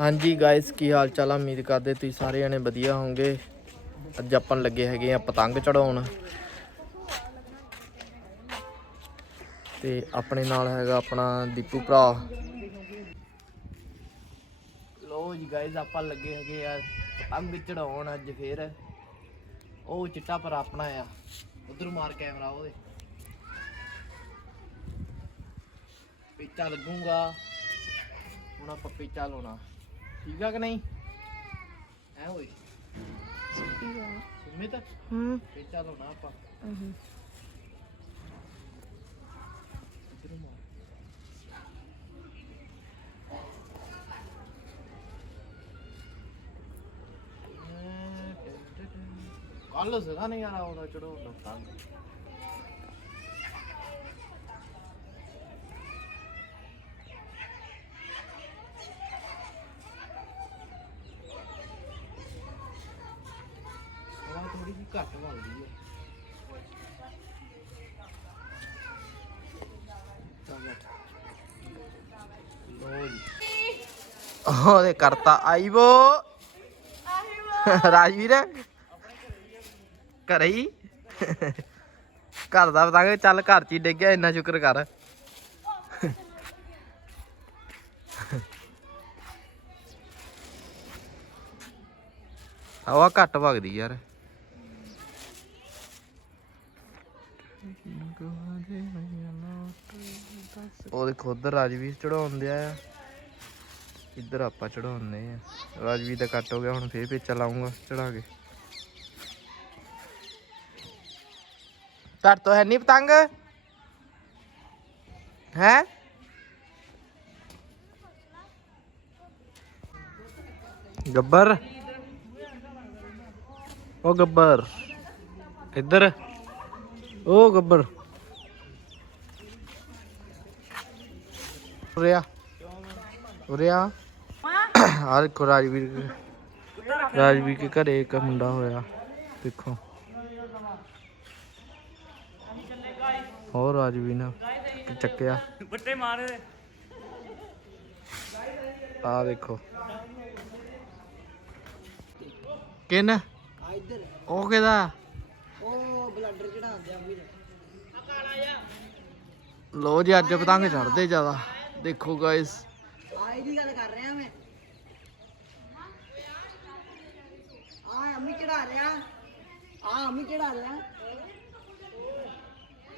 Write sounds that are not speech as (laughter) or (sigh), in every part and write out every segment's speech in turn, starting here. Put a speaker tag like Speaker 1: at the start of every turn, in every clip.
Speaker 1: ਹਾਂਜੀ ਗਾਇਸ ਕੀ ਹਾਲ ਚਾਲ ਆ? ਉਮੀਦ ਕਰਦੇ ਤੁਸੀਂ ਸਾਰੇ ਜਣੇ ਵਧੀਆ ਹੋਵੋਗੇ। ਅੱਜ ਆਪਾਂ ਲੱਗੇ ਹੈਗੇ ਆ ਪਤੰਗ ਚੜਾਉਣ। ਤੇ ਆਪਣੇ ਨਾਲ ਹੈਗਾ ਆਪਣਾ ਦੀਪੂ ਭਰਾ। ਲੋ ਜੀ ਗਾਇਸ ਆਪਾਂ ਲੱਗੇ ਹੈਗੇ ਆ ਪਤੰਗ ਚੜਾਉਣ ਅੱਜ ਫੇਰ। ਉਹ ਚਿੱਟਾ ਪਰ ਆਪਣਾ ਆ। ਉਧਰ ਮਾਰ ਕੈਮਰਾ ਉਹਦੇ। ਪੇਚਾ ਲੱਗੂਗਾ। ਹੁਣ ਆਪਾਂ ਪੇਚਾ ਲਾਉਣਾ। ਠੀਕ ਆ ਕਿ ਨਹੀਂ? ਐ ਓਏ ਸੁਮਿਤ
Speaker 2: ਹੂੰ।
Speaker 1: ਪੀਚਾ ਲਾਉਣਾ ਆਪਾਂ। ਇੱਧਰੋਂ ਮਾਰ। ਕੱਲ ਸੀਗਾ ਨਹੀਂ ਯਾਰ ਉਹਦਾ ਚੜਾਉਣ ਦਾ ਪਤੰਗ ਹਵਾ ਥੋੜੀ ਜਿਹੀ ਘੱਟ ਵੱਲਦੀ ਹੈ ਚੱਲ ਬੈਠ ਲੋ ਜੀ ਉਹਦੇ ਕਰਤਾ। ਆਈਵੋ। ਰਾਜਵੀਰ। ਘਰੇ ਹੀ। ਘਰ ਦਾ ਪਤੰਗ ਚੱਲ ਘਰ ਚ ਹੀ ਡਿੱਗ ਗਿਆ ਇੰਨਾ ਸ਼ੁਕਰ ਕਰ। ਹਵਾ ਘੱਟ ਵਗਦੀ ਯਾਰ। ਉਹ ਦੇਖੋ ਉਧਰ ਰਾਜਵੀਰ ਚੜਾਉਂਦੇ ਆ। ਇੱਧਰ ਆਪਾਂ ਚੜਾਉਂਦੇ ਆ। ਰਾਜਵੀਰ ਦਾ ਕੱਟ ਹੋ ਗਿਆ, ਹੁਣ ਫੇਰ ਪੇਚਾ ਲਾਉਂਗਾ ਚੜਾ ਕੇ। ਘਰ ਤੋਂ ਹੈ ਨਹੀਂ ਪਤੰਗ? ਹੈ? ਗੱਬਰ? ਉਹ ਗੱਬਰ, ਇੱਧਰ। ਉਹ ਗੱਬਰ। ਉਰਿਆ ਉਰਿਆ ਆ ਦੇਖੋ ਰਾਜਵੀਰ ਰਾਜਵੀਰ ਕੇ ਘਰੇ ਇੱਕ ਮੁੰਡਾ ਹੋਇਆ ਦੇਖੋ। ਹੋਰ ਰਾਜਵੀਰ ਨੇ ਚੱਕਿਆ?
Speaker 3: ਬੱਟੇ ਮਾਰ ਦੇ
Speaker 1: ਆ ਦੇਖੋ। ਕਿਨ? ਉਹ ਕਿਹਦਾ?
Speaker 2: ਉਹ ਬਲੱਡਰ ਚੜਾਉਂਦੇ ਆ ਵੀਰ
Speaker 1: ਲੋ ਜੀ ਅੱਜ ਪਤੰਗ ਚੜਦੇ ਜ਼ਿਆਦਾ। ਦੇਖੋ ਗਾਇਸ
Speaker 2: ਆਏ ਦੀ ਗੱਲ ਕਰ ਰਿਹਾ ਮੈਂ ਚੜਾ ਰਿਹਾ ਆ ਅੰਮੀ ਚੜਾ ਰਿਹਾ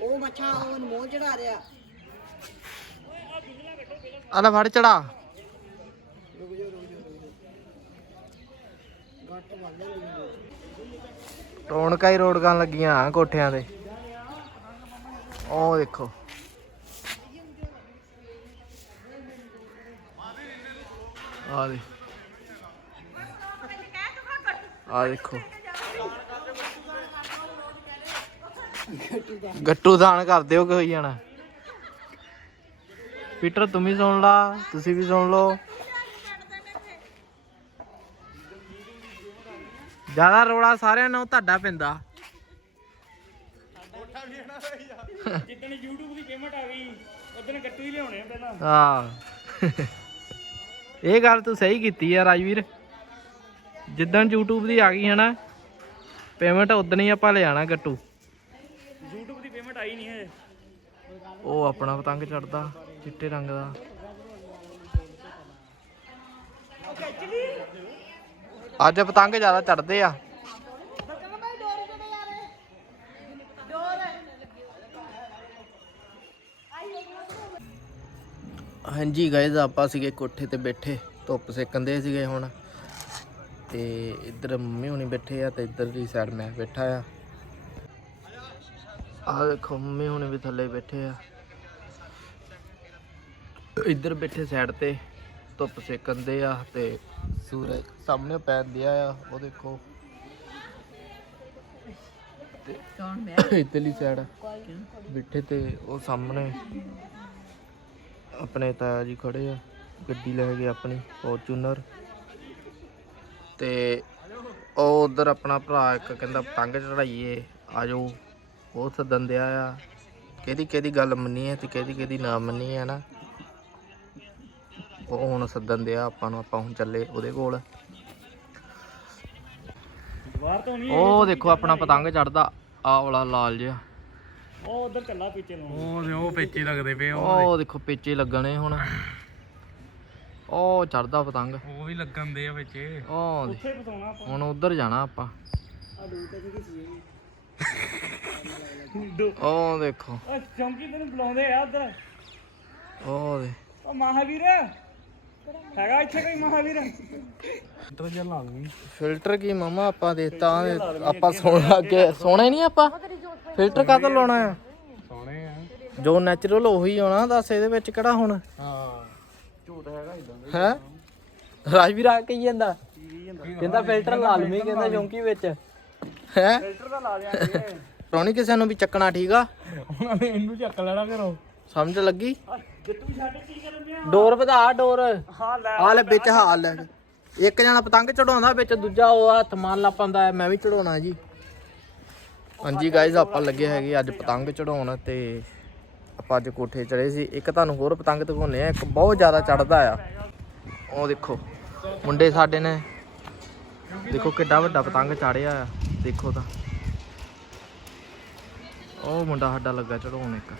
Speaker 2: ਉਹ ਮੱਛਾ, ਉਹ ਅਨਮੋਲ ਚੜਾ ਰਿਹਾ।
Speaker 1: ਆ ਲੈ ਫੜ ਚੜਾ।
Speaker 2: ਰੁਕ ਜਾ ਰੁਕ ਜਾ ਗੱਟ ਵੱਲ
Speaker 1: ਰੌਣਕਾਂ ਹੀ ਰੋੜਕਾਂ ਲੱਗੀਆਂ ਕੋਠਿਆਂ ਤੇ। ਉਹ ਦੇਖੋ। ਆ ਦੇ ਆ ਦੇਖੋ। ਗੱਟੂ ਦਾਨ ਕਰ ਦਿਓ ਕਿ ਹੋਈ ਜਾਣਾ। ਪੀਟਰ ਤੂੰ ਵੀ ਸੁਣ ਲਾ ਤੁਸੀਂ ਵੀ ਸੁਣ ਲਓ। ਜ਼ਿਆਦਾ ਰੋਲਾ ਸਾਰਿਆਂ ਨੂੰ ਤੁਹਾਡਾ ਪੈਂਦਾ।
Speaker 3: ਜਿੱਦਣ YouTube ਦੀ ਪੇਮੈਂਟ ਆ ਗਈ ਉਦੋਂ ਗੱਟੂ ਹੀ ਲਿਆਉਣੇ ਆ ਪਹਿਲਾਂ।
Speaker 1: ਹਾਂ। ਇਹ ਗੱਲ ਤੂੰ ਸਹੀ ਕੀਤੀ ਆ ਰਾਜਵੀਰ। ਜਿੱਦਣ YouTube ਦੀ ਆ ਗਈ ਹੈ ਨਾ ਪੇਮੈਂਟ ਉਦੋਂ ਹੀ ਆਪਾਂ ਲਿਆਣਾ ਗੱਟੂ
Speaker 3: YouTube ਦੀ ਪੇਮੈਂਟ ਆਈ ਨਹੀਂ ਹੈ
Speaker 1: ਉਹ ਆਪਣਾ ਪਤੰਗ ਚੜਦਾ ਚਿੱਟੇ ਰੰਗ ਦਾ। ਅੱਜ ਪਤੰਗ ਜ਼ਿਆਦਾ ਚੜਦੇ ਆ। ਹਾਂਜੀ ਗਾਇਜ਼ ਆਪਾਂ ਸੀਗੇ ਕੋਠੇ ਤੇ ਬੈਠੇ ਧੁੱਪ ਸੇਕੰਦੇ ਸੀਗੇ ਹੁਣ। ਤੇ ਇੱਧਰ ਮੰਮੀ ਹੁਣੀ ਬੈਠੇ ਆ ਤੇ ਇੱਧਰ ਦੀ ਸਾਈਡ ਮੈਂ ਬੈਠਾ ਆ। ਆ ਦੇਖੋ ਮੰਮੀ ਹੁਣੀ ਵੀ ਥੱਲੇ ਬੈਠੇ ਆ। ਇੱਧਰ ਬੈਠੇ ਸਾਈਡ ਤੇ, ਧੁੱਪ ਸੇਕਣ ਦੇ ਆ ਤੇ ਸੂਰਜ ਸਾਹਮਣੇ ਪੈਂਦਿਆ ਆ, ਉਹ ਦੇਖੋ। ਤੇ ਇੱਧਰਲੀ ਸਾਈਡ ਬੈਠੇ ਤੇ ਉਹ ਸਾਹਮਣੇ ਆਪਣੇ ਤਾਇਆ ਜੀ ਖੜੇ ਆ, ਗੱਡੀ ਲੈ ਕੇ ਆਪਣੀ ਫੋਰਚੂਨਰ ਤੇ ਉਹ ਉਧਰ ਆਪਣਾ ਭਰਾ ਇੱਕ ਕਹਿੰਦਾ ਪਤੰਗ ਚੜਾਈਏ ਆਜੋ। ਉਹ ਸੱਦਣ ਦਿਆ ਆ। ਕਿਹਦੀ ਕਿਹਦੀ ਗੱਲ ਮੰਨੀ ਹੈ ਤੇ ਕਿਹਦੀ ਕਿਹਦੀ ਨਾ ਮੰਨੀ ਹੈ ਨਾ। ਉਹ ਹੁਣ ਸੱਦਣ ਦੇ ਆ ਆਪਾਂ ਨੂੰ ਆਪਾਂ ਹੁਣ ਚੱਲੇ ਉਹਦੇ ਕੋਲ।
Speaker 3: ਬਾਹਰ ਤੋਂ ਨਹੀਂ
Speaker 1: ਉਹ ਦੇਖੋ ਆਪਣਾ ਪਤੰਗ ਚੜਦਾ ਆਹ ਵਾਲਾ ਲਾਲ ਜਿਹਾ।
Speaker 3: ਉਹ ਉਧਰ ਚੱਲਾ ਪਿੱਛੇ ਨੂੰ
Speaker 4: ਉਹ ਉਹ ਪੇਚੇ ਲੱਗਦੇ ਪਏ
Speaker 1: ਉਹ ਦੇਖੋ ਪੇਚੇ ਲੱਗਣੇ ਹੁਣ। ਉਹ ਚੜਦਾ ਪਤੰਗ।
Speaker 4: ਉਹ ਵੀ ਲੱਗਣ ਦੇ ਆ ਵਿੱਚ।
Speaker 1: ਉਹ
Speaker 3: ਉੱਥੇ ਬਤਾਉਣਾ ਆਪਾਂ।
Speaker 1: ਹੁਣ ਉਧਰ ਜਾਣਾ ਆਪਾਂ।
Speaker 2: ਆ ਦੋ ਤੇ ਕੀ ਸੀ
Speaker 1: ਉਹ ਦੇਖੋ।
Speaker 3: ਉਹ ਚੌਂਕੀ ਤੈਨੂੰ ਬੁਲਾਉਂਦੇ ਆ ਉਧਰ।
Speaker 1: ਉਹ ਦੇ।
Speaker 3: ਉਹ ਮਹਾਵੀਰ। ਹੈਗਾ ਇੱਥੇ ਕੋਈ ਮਹਾਵੀਰ?
Speaker 4: ਟਰ ਜਿਹਾ ਲਾ ਦੂੰਗੀ
Speaker 1: ਫਿਲਟਰ ਕੀ ਮਮਾ ਆਪਾਂ ਦੇਤਾ ਆਪਾਂ ਸੋਣਾ ਅੱਗੇ ਸੋਣਾ ਨਹੀਂ ਆਪਾਂ? ਫਿਲਟਰ ਕਾਹਤੋਂ ਲਾਉਣਾ ਆ?
Speaker 4: ਸੋਹਣੇ ਆ।
Speaker 1: ਜੋ ਨੈਚੁਰਲ ਉਹੀ ਆਉਣਾ ਦੱਸ ਇਹਦੇ ਵਿੱਚ ਕਿਹੜਾ ਹੁਣ?
Speaker 4: ਹਾਂ। ਝੂਠ
Speaker 1: ਹੈ? ਰਾਜਵੀਰ ਆ ਕਹੀ ਜਾਂਦਾ ਕਹਿੰਦਾ? ਫਿਲਟਰ ਲਾ ਲਵੇਂ ਕਹਿੰਦਾ ਚੌਂਕੀ ਵਿੱਚ। ਹੈ?
Speaker 3: ਫਿਲਟਰ ਤਾਂ ਲਾ ਦਿਆਂਗੇ
Speaker 1: ਰੌਣੀ ਕਿਸੇ ਨੂੰ ਵੀ ਚੱਕਣਾ ਠੀਕ ਆ?
Speaker 4: ਉਹਨਾਂ ਨੇ ਇਹਨੂੰ ਚੱਕ ਲੈਣਾ ਘਰੋਂ
Speaker 1: ਸਮਝ ਲੱਗੀ?
Speaker 3: ਆ ਜਿੱਤੂ ਛੱਡ ਕੀ ਕਰਨ ਦਿਆ
Speaker 1: ਡੋਰ ਵਧਾ ਡੋਰ।
Speaker 3: ਹਾਂ ਲੈ
Speaker 1: ਆ ਲੈ ਵਿੱਚ ਹਾਲ ਲੈ ਇੱਕ ਜਣਾ ਪਤੰਗ ਚੜਾਉਂਦਾ ਵਿੱਚ ਦੂਜਾ ਉਹ ਹੱਥ ਮਾਰ ਲਾ ਪਾਉਂਦਾ ਮੈਂ ਵੀ ਚੜਾਉਣਾ ਜੀ। ਹਾਂਜੀ ਗਾਇਜ਼ ਆਪਾਂ ਲੱਗੇ ਹੈਗੇ ਅੱਜ ਪਤੰਗ ਚੜਾਉਣ ਤੇ ਆਪਾਂ ਅੱਜ ਕੋਠੇ ਚੜੇ ਸੀ। ਇੱਕ ਤੁਹਾਨੂੰ ਹੋਰ ਪਤੰਗ ਦਿਖਾਉਨੇ ਆ ਇੱਕ ਬਹੁਤ ਜ਼ਿਆਦਾ ਚੜਦਾ ਆ। ਉਹ ਦੇਖੋ ਮੁੰਡੇ ਸਾਡੇ ਨੇ। ਦੇਖੋ ਕਿੱਡਾ ਵੱਡਾ ਪਤੰਗ ਚਾੜਿਆ ਆ। ਦੇਖੋ ਤਾਂ। ਉਹ ਮੁੰਡਾ ਸਾਡਾ ਲੱਗਾ ਚੜਾਉਣ ਇੱਕ।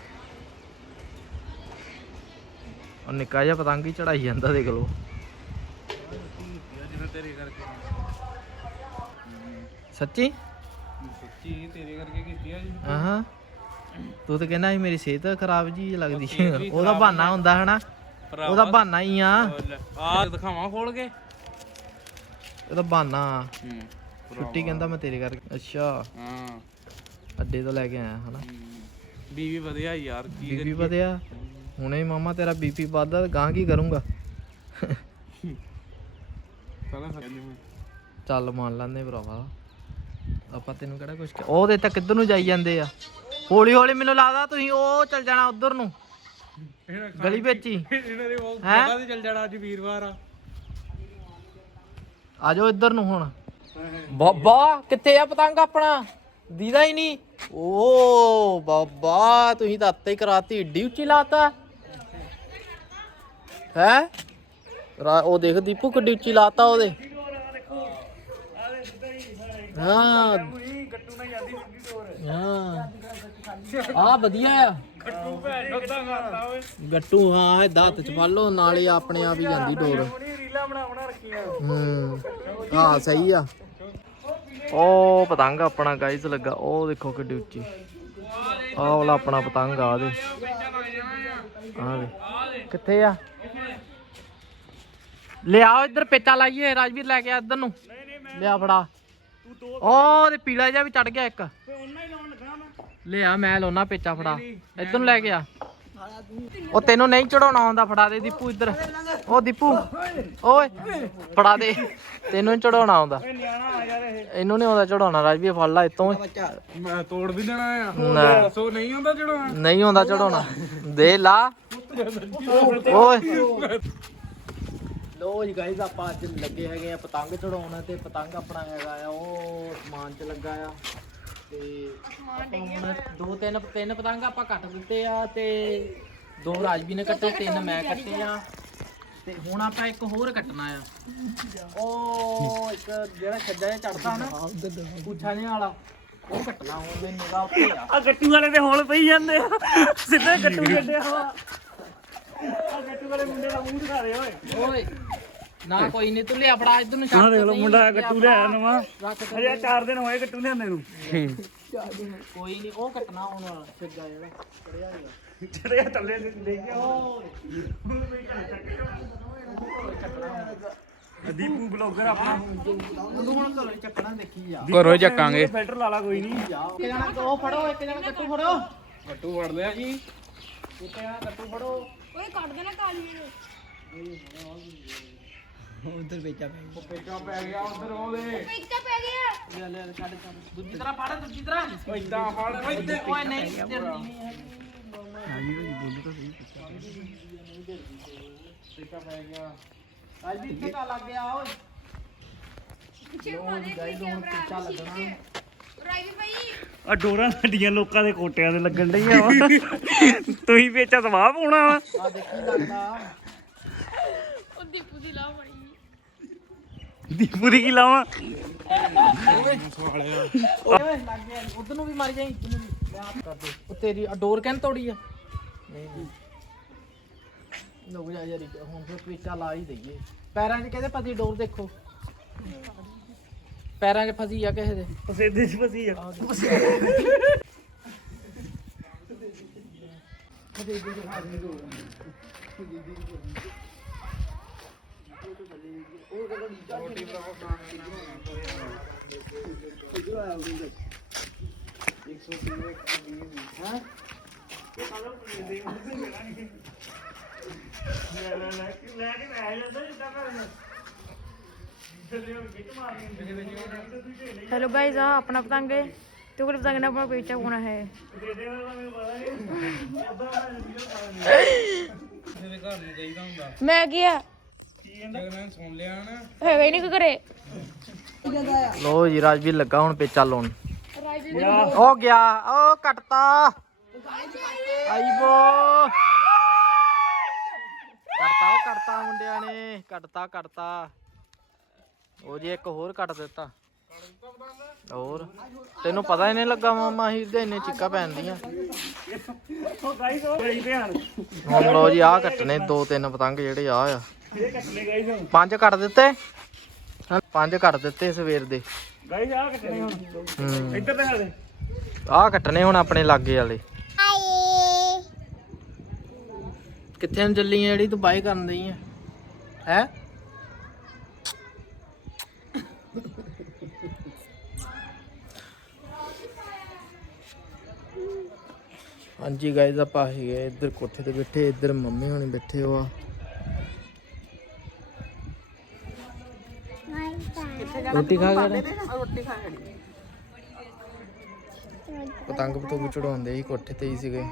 Speaker 1: ਉਹ ਨਿੱਕਾ ਜਿਹਾ ਪਤੰਗ ਹੀ ਚੜਾਈ ਜਾਂਦਾ ਦੇਖ ਲਓ। ਸੱਚੀ?
Speaker 4: ਸੱਚੀ ਤੇਰੇ ਕਰਕੇ ਕੀਤੀ ਆ ਜੀ।
Speaker 1: ਹਾਂ। ਤੂੰ ਤਾਂ ਕਹਿੰਦਾ ਸੀ ਮੇਰੀ ਸਿਹਤ ਖਰਾਬ ਜੀ ਲੱਗਦੀ। ਉਹਦਾ ਬਹਾਨਾ ਹੁੰਦਾ ਹਨਾ। ਉਹਦਾ ਬਹਾਨਾ ਹੀ ਆ।
Speaker 4: ਆ ਦਿਖਾਵਾਂ ਖੋਲ ਕੇ।
Speaker 1: ਉਹਦਾ ਬਹਾਨਾ। ਛੁੱਟੀ ਕਹਿੰਦਾ ਮੈਂ ਤੇਰੇ ਕਰਕੇ। ਅੱਛਾ।
Speaker 4: ਹਾਂ।
Speaker 1: ਅੱਡੇ ਤੋਂ ਲੈ ਕੇ ਆਇਆ ਹਨਾ।
Speaker 4: ਬੀਵੀ ਵਧੀਆ ਯਾਰ ਕੀ
Speaker 1: ਬੀਪੀ ਵਧਿਆ। ਹੁਣੇ ਮਾਮਾ ਤੇਰਾ ਬੀਪੀ ਵੱਧਦਾ ਤਾਂ ਗਾਂ ਕੀ ਕਰੂੰਗਾ? ਚੱਲ ਮੰਨ ਲੈਂਦੇ ਭਰਾਵਾ। ਆਪਾਂ ਤੈਨੂੰ ਕਿਹੜਾ ਕੁਝ ਉਹਦੇ ਤਾਂ ਕਿੱਧਰ ਨੂੰ ਜਾਈ ਜਾਂਦੇ ਆ? ਹੌਲੀ ਹੌਲੀ ਮੈਨੂੰ ਲੱਗਦਾ ਤੁਸੀਂ ਉਹ ਚੱਲ ਜਾਣਾ ਉਧਰ ਨੂੰ। ਗਲੀ ਵਿੱਚ ਹੀ।
Speaker 4: ਇਹਨਾਂ ਦੇ ਉਹ
Speaker 1: ਹੈਂ?
Speaker 4: ਜਗ੍ਹਾ ਤੇ ਚੱਲ ਜਾਣਾ ਅੱਜ ਵੀਰਵਾਰ ਆ।
Speaker 1: ਆ ਜਾਓ ਇੱਧਰ ਨੂੰ ਹੁਣ। ਬਾਬਾ ਕਿੱਥੇ ਆ ਪਤੰਗ ਆਪਣਾ? ਦੀਦਾ ਹੀ ਨਹੀਂ। ਓ ਬਾਬਾ ਤੁਸੀਂ ਤਾਂ ਅੱਤੇ ਹੀ ਕਰਾਤੀ ਏਡੀ ਉੱਚੀ ਲਾਤਾ ਹੈ? ਉਹ ਦੇਖ ਦੀਪੂ ਕਿੱਡੀ ਉੱਚੀ ਲਾਤਾ ਉਹਦੇ। ਹਾਂ
Speaker 3: ਗੱਟੂ ਨਾਲ ਜਾਂਦੀ ਸਿੱਧੀ ਡੋਰ
Speaker 1: ਹਾਂ। ਆ ਵਧੀਆ ਆ।
Speaker 3: ਗੱਟੂ ਭੈਣ ਨੋਤਾ ਮਾਰਦਾ ਓਏ।
Speaker 1: ਗੱਟੂ ਹਾਂ ਇਹ ਹੱਥ ਚ ਫੜ ਲਓ ਨਾਲੇ ਆਪਣੇ ਆਪ ਹੀ ਜਾਂਦੀ ਡੋਰ।
Speaker 3: ਉਹਨੇ ਰੀਲਾਂ ਬਣਾ ਬਣਾ ਰੱਖੀਆਂ।
Speaker 1: ਹੂੰ। ਹਾਂ ਸਹੀ ਆ। ਉਹ ਪਤੰਗ ਆਪਣਾ ਗਾਈਸ ਲੱਗਾ ਉਹ ਦੇਖੋ ਕਿੱਡੀ ਉੱਚੀ। ਆਹ ਵਾਲਾ ਆਪਣਾ ਪਤੰਗ ਆ ਦੇ ਆ ਦੇ ਕਿੱਥੇ ਆ? ਲਿਆਓ ਇੱਧਰ ਪੇਚਾ ਲਾਈਏ ਰਾਜਵੀਰ ਲੈ ਕੇ ਆ ਇੱਧਰ ਨੂੰ। ਲਿਆ ਫੜਾ।
Speaker 3: ਤੂੰ ਦੋ
Speaker 1: ਉਹ ਤੇ ਪੀਲਾ ਜਿਹਾ ਵੀ ਚੜ ਗਿਆ ਇੱਕ।
Speaker 3: ਫੇ ਉਹਨਾਂ ਹੀ ਲਾਉਣ ਲੱਗਾ ਮੈਂ।
Speaker 1: ਲਿਆ ਮੈਂ ਲਾਉਣਾ ਪੇਚਾ ਫੜਾ। ਇੱਧਰ ਨੂੰ ਲੈ ਕੇ ਆ। ਉਹ ਤੈਨੂੰ ਨਹੀਂ ਚੜਾਉਣਾ ਆਉਂਦਾ ਫੜਾ ਦੇ ਦੀਪੂ ਇੱਧਰ। ਉਹ ਦੀਪੂ ਓਏ ਫੜਾ ਦੇ। ਤੈਨੂੰ ਨਹੀਂ ਚੜਾਉਣਾ ਆਉਂਦਾ।
Speaker 3: ਓਏ ਨਿਆਣਾ ਆ ਯਾਰ ਇਹ।
Speaker 1: ਇਹਨੂੰ ਨਹੀਂ ਆਉਂਦਾ ਚੜਾਉਣਾ ਰਾਜਵੀਰ ਫੜ ਲੈ ਇਤੋਂ
Speaker 4: ਮੈਂ ਤੋੜ ਵੀ ਦੇਣਾ ਆ।
Speaker 1: ਨਾ।
Speaker 4: ਦੱਸੋ ਨਹੀਂ ਹੁੰਦਾ ਜਿਹੜਾ
Speaker 1: ਨਹੀਂ ਆਉਂਦਾ ਚੜਾਉਣਾ ਦੇ ਲਾ। ਓਏ। ਲੋ ਜੀ ਗਾਇਜ਼ ਆਪਾਂ ਅੱਜ ਲੱਗੇ ਹੈਗੇ ਆ ਪਤੰਗ ਚੜਾਉਣ ਤੇ। ਪਤੰਗ ਆਪਣਾ ਹੈਗਾ ਆ ਉਹ ਸਮਾਨ ਚ ਲੱਗਾ ਆ। ਤੇ ਆਪਾਂ ਹੁਣ ਦੋ ਤਿੰਨ ਤਿੰਨ ਪਤੰਗ ਆਪਾਂ ਕੱਟ ਦਿੱਤੇ ਆ ਤੇ ਦੋ ਰਾਜਵੀ ਨੇ ਕੱਟੇ ਤਿੰਨ ਮੈਂ ਕੱਟੇ ਆ। ਤੇ ਹੁਣ ਆਪਾਂ ਇੱਕ ਹੋਰ ਕੱਟਣਾ ਆ। ਉਹ ਇੱਕ ਜਿਹੜਾ ਛੱਜਾ ਜਿਹਾ ਚੜਦਾ ਨਾ ਪੁੱਛਾ ਜਿਹਾ ਵਾਲਾ ਉਹ ਕੱਟਣਾ ਹੁਣ ਦੇ ਨਿਗਾਹ ਉੱਤੇ ਆ।
Speaker 3: ਆ ਗੱਟੂ ਵਾਲੇ ਦੇ ਹੋਲ ਪਈ ਜਾਂਦੇ ਆ। ਸਿੱਧਾ ਗੱਟੂ (laughs) ਵਾ। ਆ ਗੱਟੂ ਵਾਲੇ ਮੁੰਡੇ ਦਾ ਮੂੰਹ ਦਿਖਾ ਦੇ ਓਏ।
Speaker 1: ਓਏ ਨਾ ਕੋਈ ਨਹੀਂ ਤੂੰ ਲਿਆ ਫੜਾ ਇਧਰ ਨੂੰ
Speaker 3: ਆਹ ਦੇਖ ਲਓ
Speaker 1: ਨਹੀਂ,
Speaker 3: ਮੁੰਡਾ ਗੱਟੂ
Speaker 1: ਫੜਾ।
Speaker 3: ਲਿਆ ਨਵਾਂ ਅਜੇ 4 ਦਿਨ ਹੋਏ ਗੱਟੂ ਲਿਆਂਦੇ ਨੂੰ।
Speaker 1: ਕੋਈ ਨਹੀਂ ਉਹ ਕੱਟਣਾ ਹੁਣ ਛੱਗਾ ਜਿਹੜਾ ਚੜਿਆ ਹੈਗਾ
Speaker 3: ਜਿਹੜੇ ਥੱਲੇ ਦੇ ਕੇ ਆਓ ਦੀਪੂ ਬਲੌਗਰ ਆਪਣਾ।
Speaker 1: ਉਹਨੂੰ ਹੁਣ ਘਰੋਂ ਹੀ ਚੱਕਣਾ ਦੇਖੀ ਜਾ।
Speaker 4: ਘਰੋਂ ਚੱਕਾਂਗੇ।
Speaker 3: ਫਿਲਟਰ ਲਾ ਲਾ ਕੋਈ ਨਹੀਂ
Speaker 1: ਇੱਕ ਜਣਾ ਉਹ ਫੜੋ ਇੱਕ ਜਣਾ ਕੱਟੂ ਫੜੋ।
Speaker 4: ਗੱਟੂ ਵੜ ਲਿਆ ਜੀ।
Speaker 1: ਇੱਕ ਜਣਾ ਕੱਟੂ ਫੜੋ।
Speaker 5: ਓਏ ਕੱਢ ਦੇਣਾ ਕਾਲੀ
Speaker 2: ਉਧਰ ਵੇਚਾ ਪੈ
Speaker 4: ਪੇਚਾ ਪੈ ਗਿਆ ਉਧਰ ਉਹਦੇ
Speaker 5: ਪਿੱਛੇ ਪੈ ਗਿਆ
Speaker 1: ਲੈ ਲੈ ਛੱਡ ਛੱਡ ਦੂਜੀ ਤਰ੍ਹਾਂ ਫੜ ਦੂਜੀ ਤਰ੍ਹਾਂ
Speaker 4: ਇਦਾਂ ਫੜ ਓਏ
Speaker 1: ਓਏ ਨਹੀਂ ਤੇਰੀ ਨਹੀਂ ਹੈਗੀ
Speaker 4: ਪੇਚਾ ਪੈ ਗਿਆ
Speaker 1: ਅੱਜ ਵੀ ਪਤਾ ਲੱਗ ਗਿਆ ਓਏ
Speaker 5: ਪਿੱਛੇ ਪਾਣੇ ਪਿੱਛੇ ਭਰਾ ਪਿੱਛੇ ਰਾਈ ਭਾਈ
Speaker 3: ਆ ਡੋਰਾਂ ਸਾਡੀਆਂ ਲੋਕਾਂ ਦੇ ਕੋਟਿਆਂ ਤੇ ਲੱਗਣ ਡਈਆਂ ਵਾ। ਤੁਸੀਂ ਵੇਚਾ ਸਵਾਹ ਪਾਉਣਾ ਵਾ।
Speaker 1: ਆ ਦੇਖੀ ਲੱਗਦਾ
Speaker 5: ਦੀਪੂ ਦੀ ਲਾ ਭਾਈ।
Speaker 3: ਦੀਪੂ ਦੀ ਕੀ ਲਾਵਾਂ?
Speaker 1: ਓਏ ਲੱਗ ਗਿਆ ਉਧਰ ਨੂੰ ਵੀ ਮਰ ਜਾਈ ਇਹਨੂੰ ਵੀ। ਮੈਂ ਆਪ ਕਰ ਦੇ। ਉਹ ਤੇਰੀ ਆ ਡੋਰ ਕਹਿੰ ਤੋੜੀ ਆ। ਨਹੀਂ ਨਹੀਂ। ਲੋਕ ਜਾ ਯਾਰੀ ਹੁਣ ਫਿਰ ਪੀਚਾ ਲਾ ਹੀ ਦਈਏ। ਪੈਰਾਂ 'ਚ ਕਹਿੰਦੇ ਪਤੀ ਡੋਰ ਦੇਖੋ। ਪੈਰਾਂ 'ਚ ਫਸੀ ਆ ਕਿਸੇ ਦੇ।
Speaker 3: ਪਸੇਦੇ ਚ ਫਸੀ ਆ। ਲੈ ਲੈ ਲੈ ਕੇ ਲੈ ਕੇ ਲੈ ਜਾਂਦਾ ਜਿੱਦਾਂ ਮਾਰਨੀ
Speaker 5: हेलो गाइस आ अपना पतंग है तो कोई पतंग ना अपना पीछा होना है
Speaker 3: ਦੇ ਦੇ ਵਾਲਾ ਮੈਨੂੰ ਪਤਾ ਨਹੀਂ ਉਦਾਂ
Speaker 4: ਮੇਰੇ ਘਰ ਨੂੰ ਜਾਈਦਾ ਹੁੰਦਾ
Speaker 5: मैं गया
Speaker 4: ਜਗਨਾਂ ਸੁਣ ਲਿਆ ਨਾ
Speaker 5: है ही नहीं करे
Speaker 1: ਲੋ ਜੀ ਰਾਜਵੀਰ ਲੱਗਾ ਹੁਣ ਪੇਚਾ ਲਾਉਣ ਹੋ ਗਿਆ ਓ ਕੱਟਤਾ ਆਈਬੋ ਕੱਟਤਾ ਉਹ ਕੱਟਤਾ ਮੁੰਡਿਆਂ ਨੇ ਕੱਟਤਾ ਕੱਟਤਾ ਉਹ ਜੀ ਇੱਕ ਹੋਰ ਕੱਟ ਦਿੱਤਾ। ਹੋਰ? ਤੈਨੂੰ ਪਤਾ ਹੀ ਨਹੀਂ ਲੱਗਾ ਮਾਮਾ ਹੀਰ ਦੇ ਇੰਨੇ ਚਿੱਕਾ ਪੈਂਦੀਆਂ
Speaker 3: ਉਹ ਗਾਈਸ ਉਹ ਗਈ ਧਿਆਨ
Speaker 1: ਹੁਣ ਲੋ ਜੀ, ਆਹ ਕੱਟਨੇ ਦੋ ਤਿੰਨ ਪਤੰਗ ਜਿਹੜੇ ਆ ਆ।
Speaker 3: ਇਹ ਕੱਟਨੇ ਗਾਈਸ
Speaker 1: ਪੰਜ ਕੱਟ ਦਿੱਤੇ? ਪੰਜ ਕੱਟ ਦਿੱਤੇ ਸਵੇਰ ਦੇ।
Speaker 3: ਗਾਈਸ ਆ ਕੱਟਣੇ ਹੁਣ ਇੱਧਰ ਤੇ ਹਾਲੇ
Speaker 1: ਆਹ ਕੱਟਣੇ ਹੁਣ ਆਪਣੇ ਲਾਗੇ ਵਾਲੇ। ਕਿੱਥੇ ਨੂੰ ਚੱਲੀ ਆ ਜਿਹੜੀ ਤੂੰ ਬਾਈ ਕਰਨ ਦਈ ਆ? ਹੈ? ਹਾਂਜੀ ਗਾਇਜ਼ ਆਪਾਂ ਹੈਗੇ ਇੱਧਰ ਕੋਠੇ ਤੇ ਬੈਠੇ, ਇੱਧਰ ਮੰਮੀ ਹੁਣੀ ਬੈਠੇ ਹੋ ਆ। ਰੋਟੀ ਖਾ ਗਏ
Speaker 2: ਰੋਟੀ ਖਾ ਖੜੀ
Speaker 1: ਪਤੰਗ ਪਤੰਗ ਚੜਾਉਂਦੇ ਸੀ, ਕੋਠੇ ਤੇ ਹੀ ਸੀਗੇ।